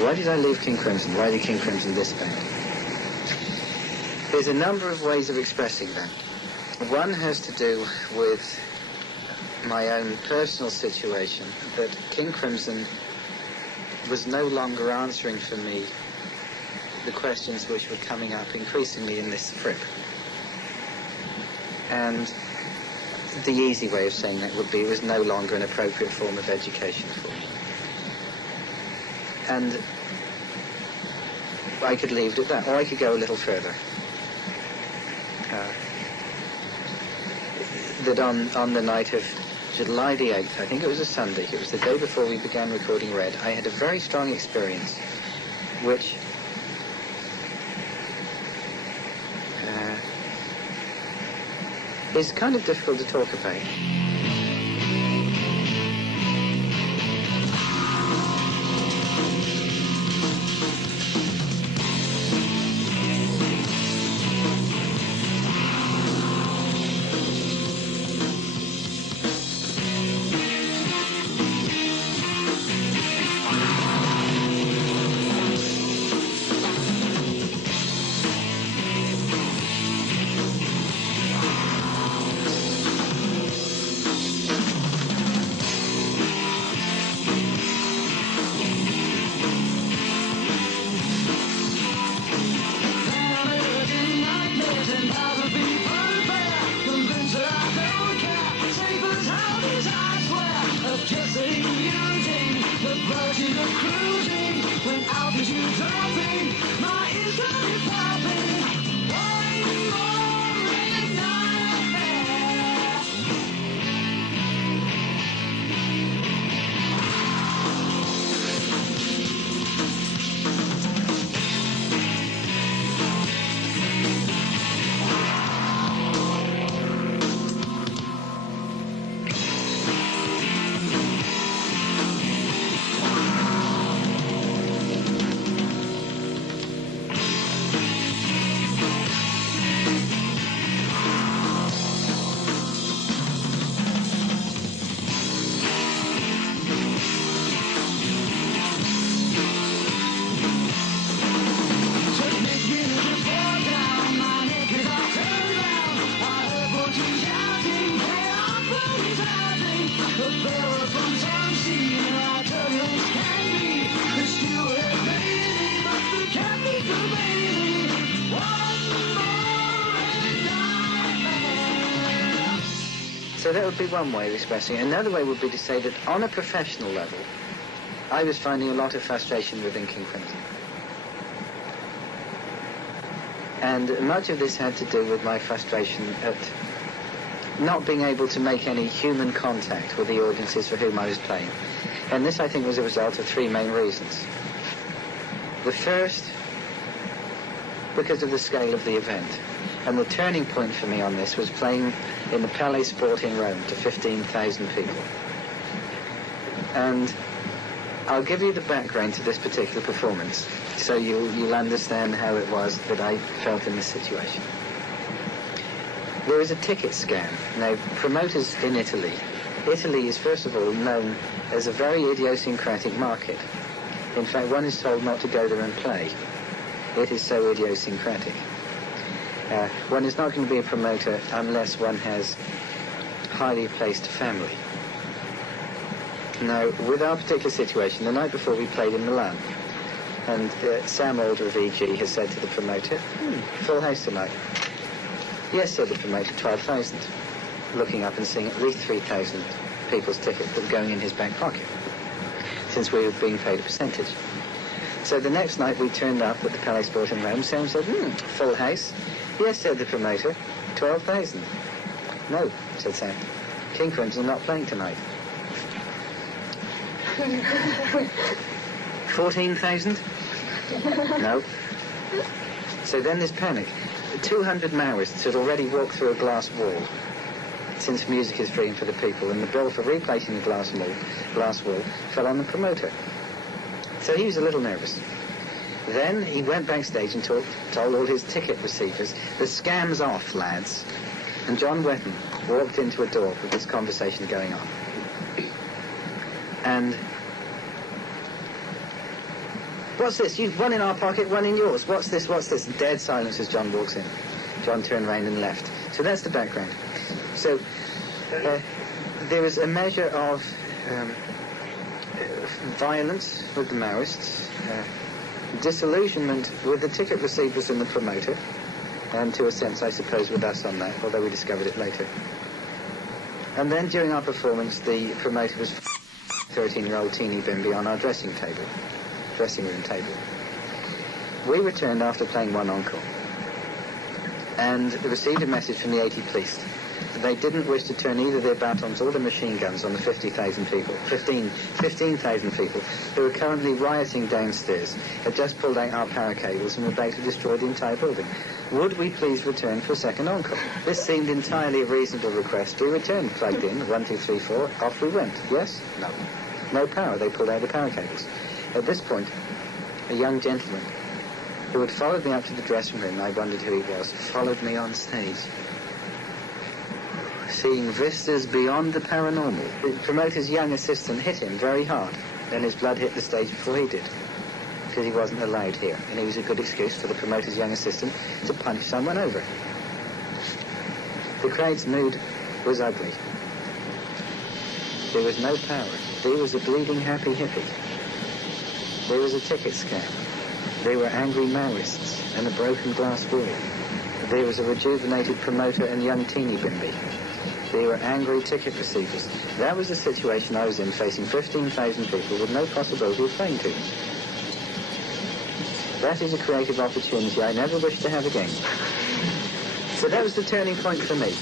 Why did I leave King Crimson? Why did King Crimson disband? There's a number of ways of expressing that. One has to do with my own personal situation, that King Crimson was no longer answering for me the questions which were coming up increasingly in this Fripp. And the easy way of saying that would be it was no longer an appropriate form of education for me. And I could leave it at that, or I could go a little further. That on the night of July the 8th, I think it was a Sunday, it was the day before we began recording Red, I had a very strong experience which is kind of difficult to talk about. So that would be one way of expressing it. Another way would be to say that on a professional level, I was finding a lot of frustration within King Crimson. And much of this had to do with my frustration at not being able to make any human contact with the audiences for whom I was playing. And this, I think, was a result of three main reasons. The first, because of the scale of the event. And the turning point for me on this was playing in the Palais Sport in Rome to 15,000 people. And I'll give you the background to this particular performance, so you'll understand how it was that I felt in this situation. There was a ticket scam. Now, promoters in Italy is first of all known as a very idiosyncratic market. In fact, one is told not to go there and play. It is so idiosyncratic. One is not going to be a promoter unless one has highly placed family. Now, with our particular situation, the night before we played in Milan, and Sam Alder of EG has said to the promoter, full house tonight. Yes, said the promoter, 12,000. Looking up and seeing at least 3,000 people's tickets that were going in his back pocket, since we were being paid a percentage. So the next night we turned up at the Palais Sport in Rome. Sam said, full house. Yes, said the promoter, 12,000. No, said Sam. King Crimson not playing tonight. 14,000? No. So then there's panic. 200 Maoists had already walked through a glass wall, since music is free for the people, and the bill for replacing the glass wall fell on the promoter. So he was a little nervous. Then he went backstage and told all his ticket receivers, the scam's off, lads. And John Wetton walked into a door with this conversation going on. And What's this? You've one in our pocket, one in yours. What's this? What's this? Dead silence as John walks in. John turned round and left. So that's the background. So there is a measure of violence with the Maoists, disillusionment with the ticket receivers and the promoter, and to a sense, I suppose, with us on that, although we discovered it later. And then during our performance, the promoter was 13-year-old teeny bimby on our dressing room table. We returned after playing one encore and received a message from the 80 police. They didn't wish to turn either their batons or the machine guns on the 15,000 people who were currently rioting downstairs, had just pulled out our power cables and were about to destroy the entire building. Would we please return for a second encore? This seemed entirely a reasonable request. We returned, plugged in, 1, 2, 3, 4, off we went. Yes? No. No power. They pulled out the power cables. At this point, a young gentleman who had followed me up to the dressing room, I wondered who he was, followed me on stage. Seeing vistas beyond the paranormal. The promoter's young assistant hit him very hard, and his blood hit the stage before he did, because he wasn't allowed here, and it was a good excuse for the promoter's young assistant to punish someone over it. The crowd's mood was ugly. There was no power. There was a bleeding happy hippie. There was a ticket scam. There were angry Maoists and a broken glass wall. There was a rejuvenated promoter and young teeny bimby. They were angry ticket receivers. That was the situation I was in, facing 15,000 people with no possibility of playing to them. That is a creative opportunity I never wish to have again. So that was the turning point for me.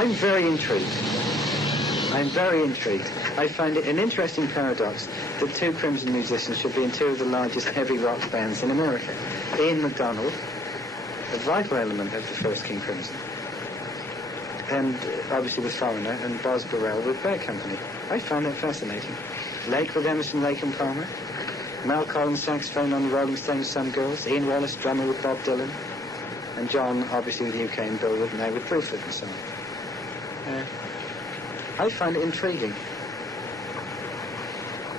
I'm very intrigued. I'm very intrigued. I find it an interesting paradox that two Crimson musicians should be in two of the largest heavy rock bands in America. Ian MacDonald, a vital element of the first King Crimson, and obviously with Foreigner, and Boz Burrell with Bear Company. I find that fascinating. Lake with Emerson, Lake and Palmer, Mel Collins saxophone on the Rolling Stones' Some Girls, Ian Wallace drummer with Bob Dylan, and John obviously with UK and Bill with now with Bruford and so on. I find it intriguing.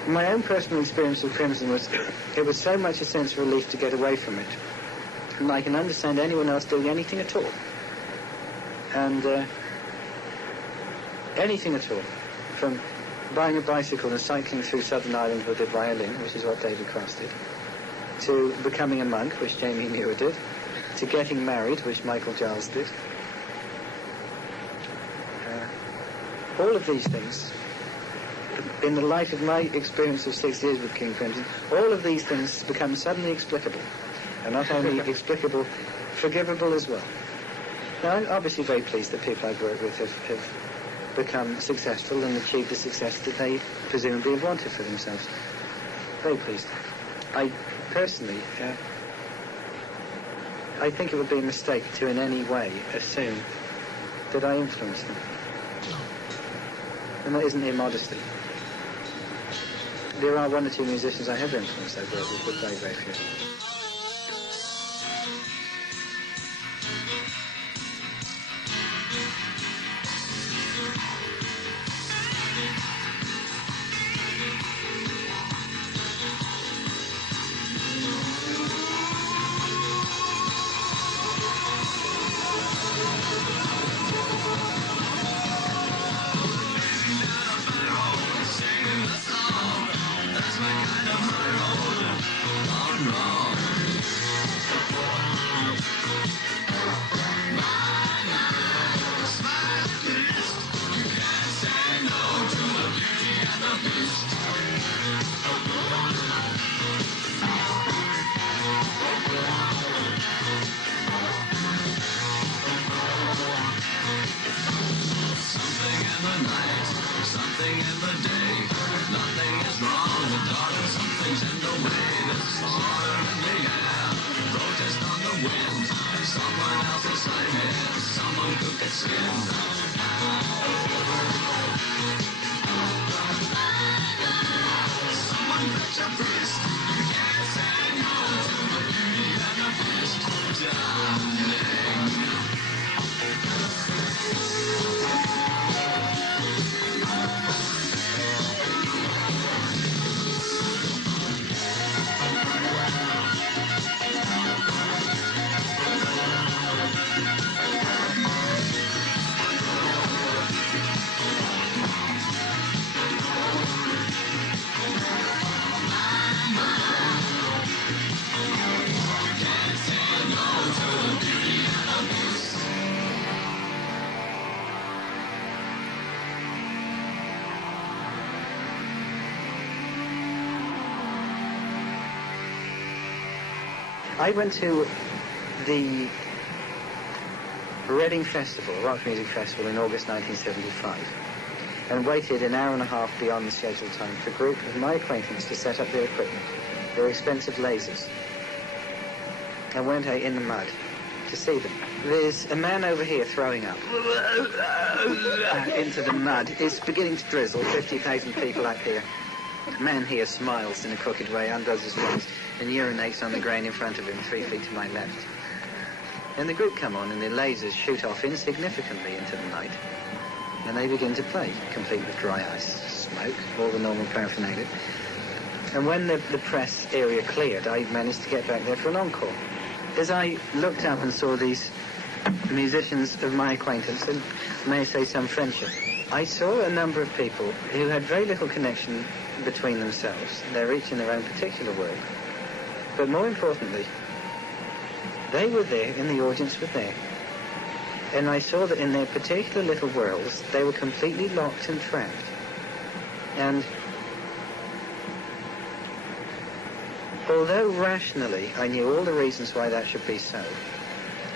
My own personal experience of Crimson was, it was so much a sense of relief to get away from it. And I can understand anyone else doing anything at all. And anything at all. From buying a bicycle and cycling through Southern Ireland with a violin, which is what David Cross did, to becoming a monk, which Jamie Muir did, to getting married, which Michael Giles did. All of these things, in the light of my experience of 6 years with King Crimson, all of these things become suddenly explicable. And not only explicable, forgivable as well. Now, I'm obviously very pleased that people I've worked with have become successful and achieved the success that they presumably have wanted for themselves. Very pleased. I personally, I think it would be a mistake to in any way assume that I influenced them. And that isn't immodesty. There are one or two musicians I have influenced I've worked with, but very, very few. I went to the Reading Festival, Rock Music Festival, in August 1975, and waited an hour and a half beyond the scheduled time for a group of my acquaintance to set up their equipment, their expensive lasers. I went out in the mud to see them. There's a man over here throwing up into the mud. It's beginning to drizzle, 50,000 people up here. A man here smiles in a crooked way, undoes his clothes, and urinates on the ground in front of him, 3 feet to my left. And the group come on, and their lasers shoot off insignificantly into the night, and they begin to play, complete with dry ice, smoke, all the normal paraphernalia. And when the press area cleared, I managed to get back there for an encore. As I looked up and saw these musicians of my acquaintance, and may I say some friendship, I saw a number of people who had very little connection between themselves. They're each in their own particular world. But more importantly, they were there and the audience were there. And I saw that in their particular little worlds, they were completely locked and trapped. And although rationally I knew all the reasons why that should be so,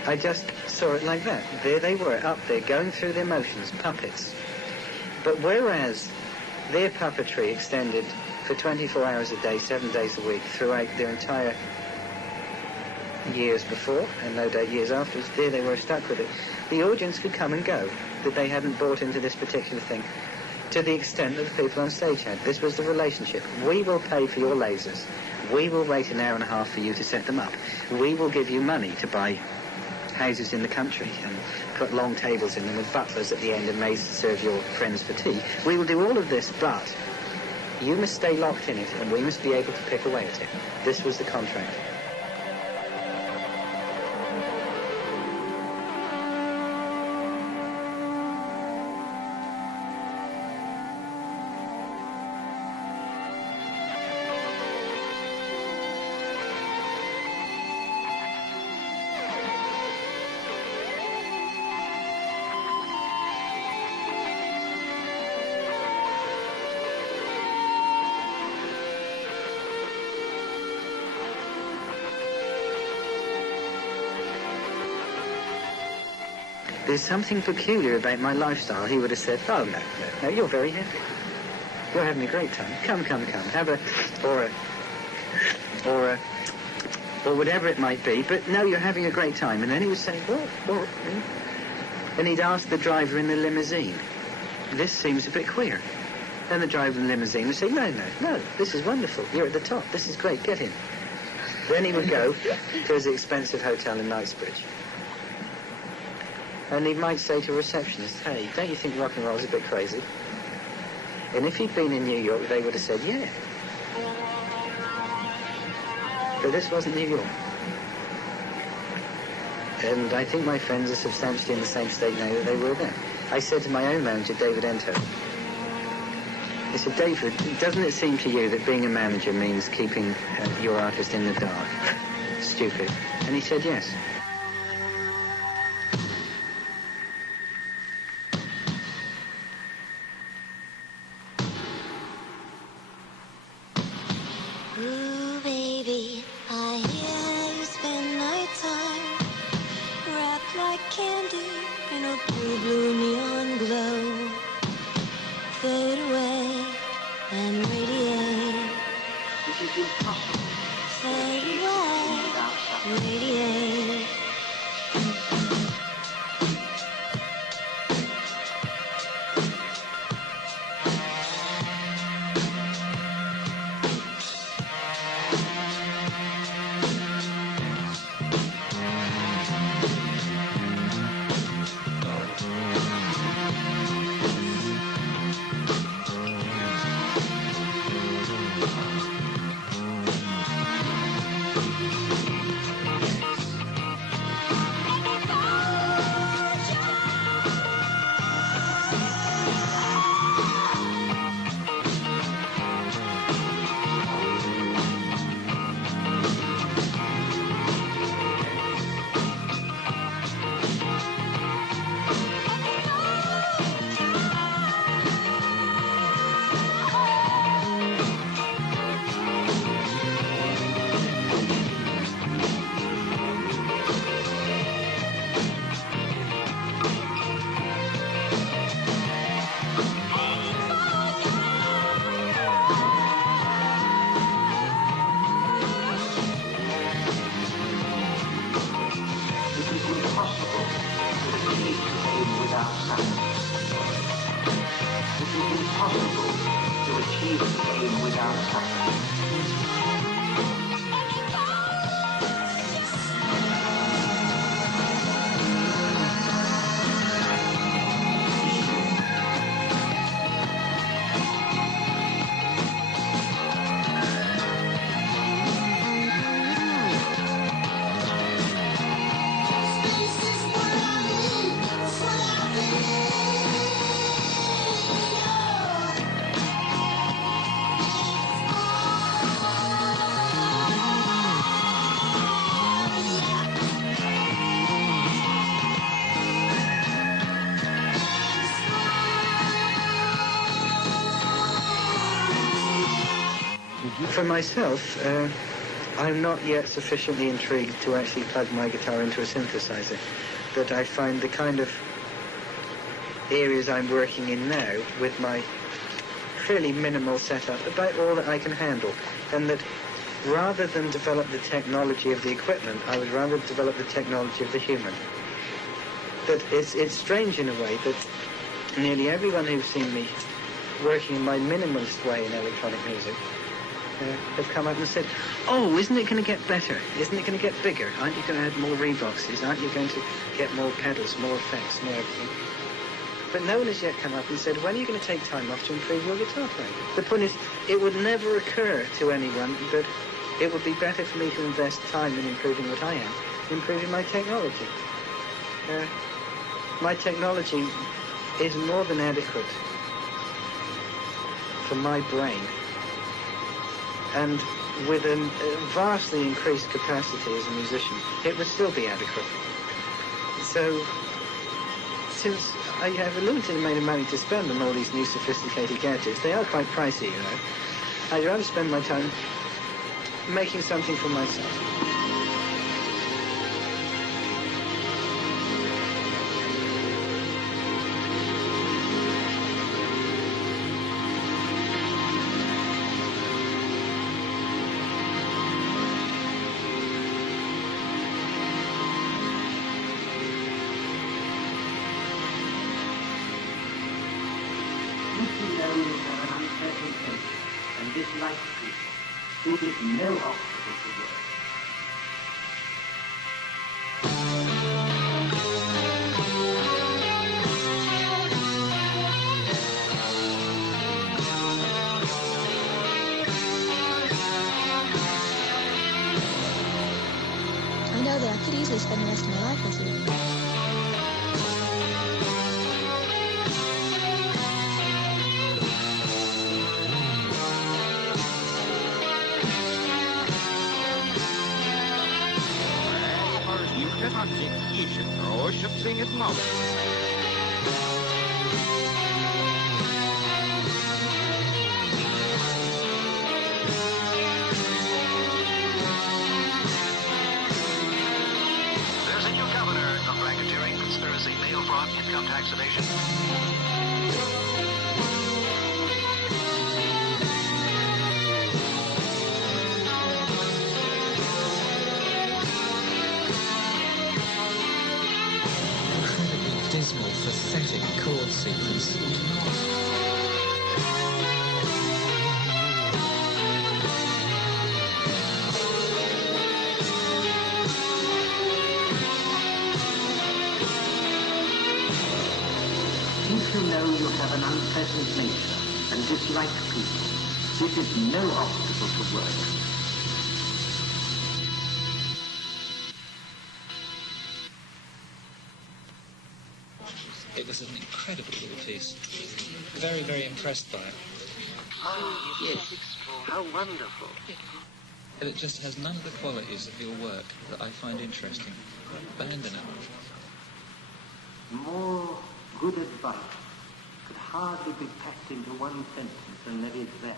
I just saw it like that. There they were, up there, going through their motions, puppets. But whereas their puppetry extended for 24 hours a day, 7 days a week, throughout their entire years before, and no doubt years afterwards, there they were stuck with it. The audience could come and go, that they hadn't bought into this particular thing, to the extent that the people on stage had. This was the relationship. We will pay for your lasers. We will wait an hour and a half for you to set them up. We will give you money to buy houses in the country and put long tables in them with butlers at the end and maids to serve your friends for tea. We will do all of this, but you must stay locked in it and we must be able to pick away at it. This was the contract. There's something peculiar about my lifestyle. He would have said, oh, no, you're very happy. You're having a great time. Come, have a, or whatever it might be. But no, you're having a great time. And then he would say, well, and he'd ask the driver in the limousine, this seems a bit queer. And the driver in the limousine would say, no, this is wonderful. You're at the top. This is great. Get in. Then he would go to his expensive hotel in Knightsbridge. And he might say to a receptionist, hey, don't you think rock and roll is a bit crazy? And if he'd been in New York, they would have said, yeah. But this wasn't New York. And I think my friends are substantially in the same state now that they were then. I said to my own manager, David Ento, I said, David, doesn't it seem to you that being a manager means keeping your artist in the dark? Stupid. And he said, yes. Ooh, baby, I hear you spend nighttime wrapped like candy in a blue neon glow. Fade away and radiate. Fade away, radiate. For myself, I'm not yet sufficiently intrigued to actually plug my guitar into a synthesizer, but I find the kind of areas I'm working in now with my fairly minimal setup about all that I can handle, and that rather than develop the technology of the equipment, I would rather develop the technology of the human. That it's strange in a way that nearly everyone who's seen me working in my minimalist way in electronic music have come up and said, oh, isn't it going to get better? Isn't it going to get bigger? Aren't you going to add more reboxes? Aren't you going to get more pedals, more effects, more everything? But no one has yet come up and said, when are you going to take time off to improve your guitar playing? The point is, it would never occur to anyone that it would be better for me to invest time in improving what I am, improving my technology. My technology is more than adequate for my brain, and with a vastly increased capacity as a musician, it would still be adequate. So, since I have a limited amount of money to spend on all these new sophisticated gadgets, they are quite pricey, you know, I'd rather spend my time making something for myself. And dislike people. It is no obstacle to work. I know that I could easily spend the rest of my life with you. There's a new governor of racketeering, conspiracy, mail fraud, income tax evasion. Dismal, pathetic chord sequence. If you know you have an unpleasant nature and dislike people, it is no obstacle to work. It was an incredible little piece. Very, very impressed by it. Oh, yes. How wonderful. And it just has none of the qualities of your work that I find interesting. Abandon it. More good advice could hardly be packed into one sentence than there is there.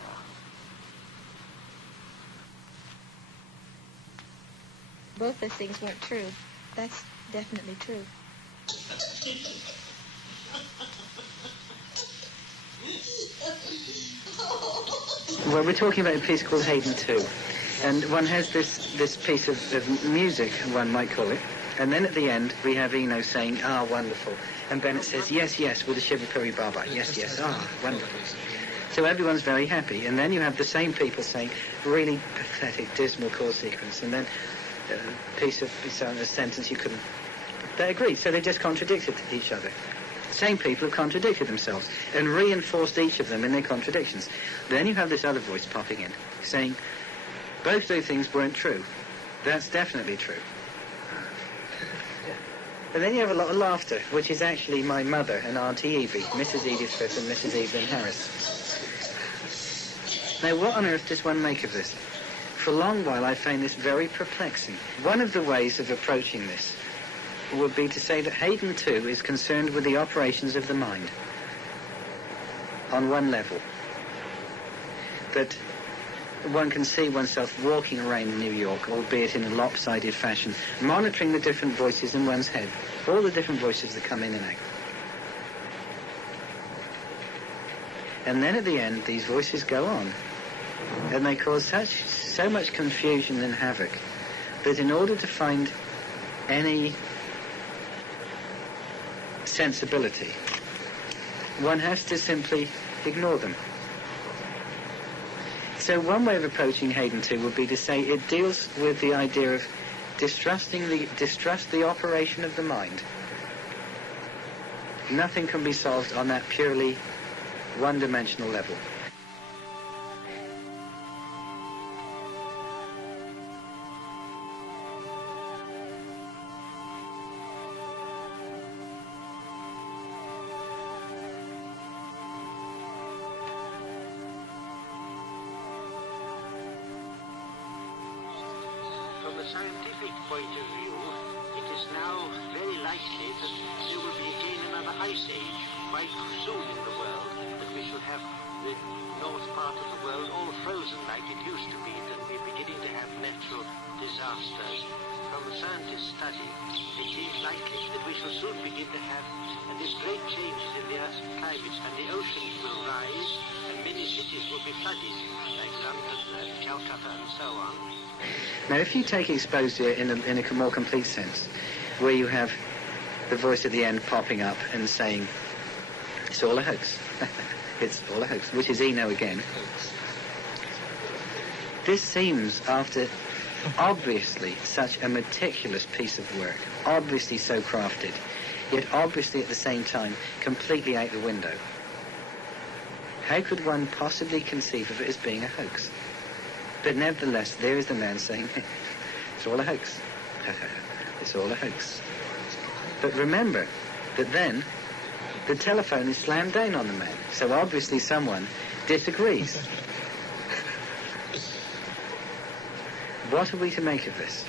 Both those things weren't true. That's definitely true. Well, we're talking about a piece called Haydn 2, and one has this piece of music, one might call it, and then at the end we have Eno saying, ah, wonderful, and Bennett says, yes, yes, with a shiver-puri baba, yes, yes, ah, wonderful. So everyone's very happy, and then you have the same people saying, really pathetic, dismal chord sequence, and then a piece of a sentence you couldn't... They agreed, so they just contradicted each other. Same people have contradicted themselves and reinforced each of them in their contradictions. Then you have this other voice popping in, saying, both those things weren't true. That's definitely true. And then you have a lot of laughter, which is actually my mother and Auntie Evie, Mrs. Edith Fripp and Mrs. Evelyn Harris. Now, what on earth does one make of this? For a long while, I found this very perplexing. One of the ways of approaching this would be to say that Haydn 2 is concerned with the operations of the mind on one level. That one can see oneself walking around New York, albeit in a lopsided fashion, monitoring the different voices in one's head, all the different voices that come in and out. And then at the end, these voices go on, and they cause so much confusion and havoc that in order to find any sensibility, one has to simply ignore them. So one way of approaching Haydn 2 would be to say it deals with the idea of distrust the operation of the mind. Nothing can be solved on that purely one-dimensional level. From a scientific point of view, it is now very likely that there will be again another ice age quite soon in the world, that we shall have the north part of the world all frozen like it used to be, that we're beginning to have natural disasters. From the scientists' study, it seems likely that we shall soon begin to have these great changes in the Earth's climate, and the oceans will rise, and many cities will be flooded, like London and Calcutta and so on. Now, if you take exposure in a more complete sense, where you have the voice at the end popping up and saying, it's all a hoax, it's all a hoax, which is Eno again. This seems, after obviously such a meticulous piece of work, obviously so crafted, yet obviously at the same time completely out the window. How could one possibly conceive of it as being a hoax? But nevertheless, there is the man saying, it's all a hoax. It's all a hoax. But remember that then the telephone is slammed down on the man. So obviously someone disagrees. What are we to make of this?